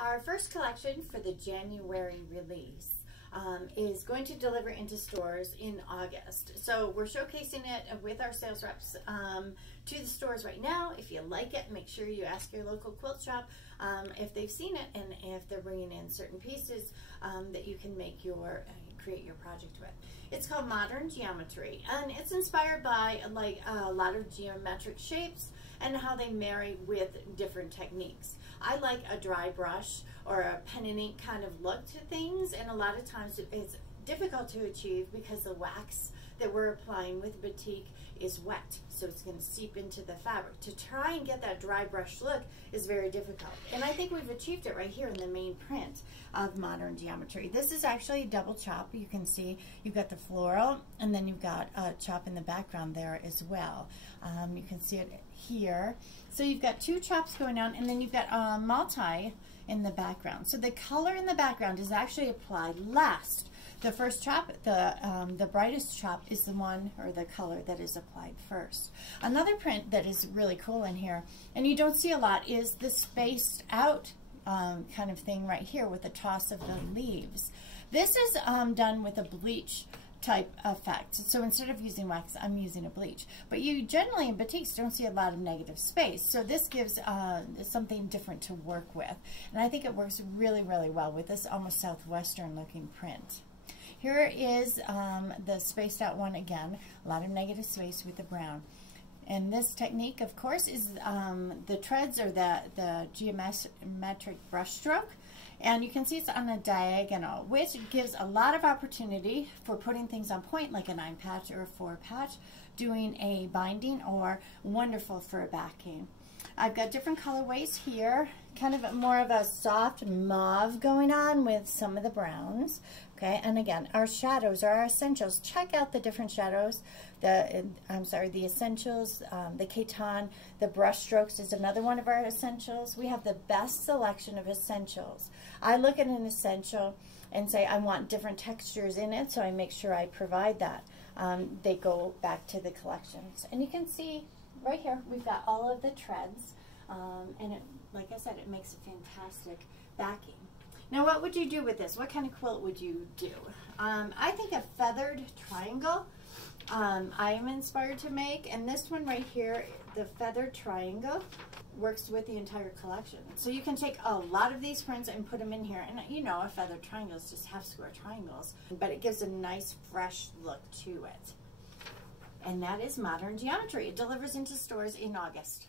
Our first collection for the January release is going to deliver into stores in August. So we're showcasing it with our sales reps to the stores right now. If you like it, make sure you ask your local quilt shop if they've seen it and if they're bringing in certain pieces that you can make your create your project with. It's called Modern Geometry, and it's inspired by a lot of geometric shapes and how they marry with different techniques. I like a dry brush or a pen and ink kind of look to things, and a lot of times it's difficult to achieve because the wax that we're applying with batik is wet, so it's going to seep into the fabric. To try and get that dry brush look is very difficult, and I think we've achieved it right here in the main print of Modern Geometry. This is actually a double chop. You can see you've got the floral, and then you've got a chop in the background there as well. You can see it here. So you've got two chops going on, and then you've got multi in the background. So the color in the background is actually applied last. The first chop, the brightest chop, is the one, or the color that is applied first. Another print that is really cool in here, and you don't see a lot, is the spaced out kind of thing right here with the toss of the leaves. This is done with a bleach type effect. So instead of using wax, I'm using a bleach. But you generally in batiks don't see a lot of negative space. So this gives something different to work with. And I think it works really, really well with this almost southwestern looking print. Here is the spaced out one again, a lot of negative space with the brown. And this technique, of course, is the treads or the geometric brush stroke. And you can see it's on a diagonal, which gives a lot of opportunity for putting things on point, like a 9 patch or a 4 patch, doing a binding, or wonderful for a backing. I've got different colorways here, kind of more of a soft mauve going on with some of the browns. Okay, and again, our shadows are our essentials. Check out the different shadows. The essentials, the Ketan, the brush strokes is another one of our essentials. We have the best selection of essentials. I look at an essential and say I want different textures in it, so I make sure I provide that. They go back to the collections. And you can see right here, we've got all of the treads, and it, like I said, it makes a fantastic backing. Now, what would you do with this? What kind of quilt would you do? I think a feathered triangle I am inspired to make, and this one right here, the feathered triangle, works with the entire collection. So you can take a lot of these prints and put them in here, and you know, a feathered triangle is just half square triangles, but it gives a nice fresh look to it. And that is Modern Geometry. It delivers into stores in August.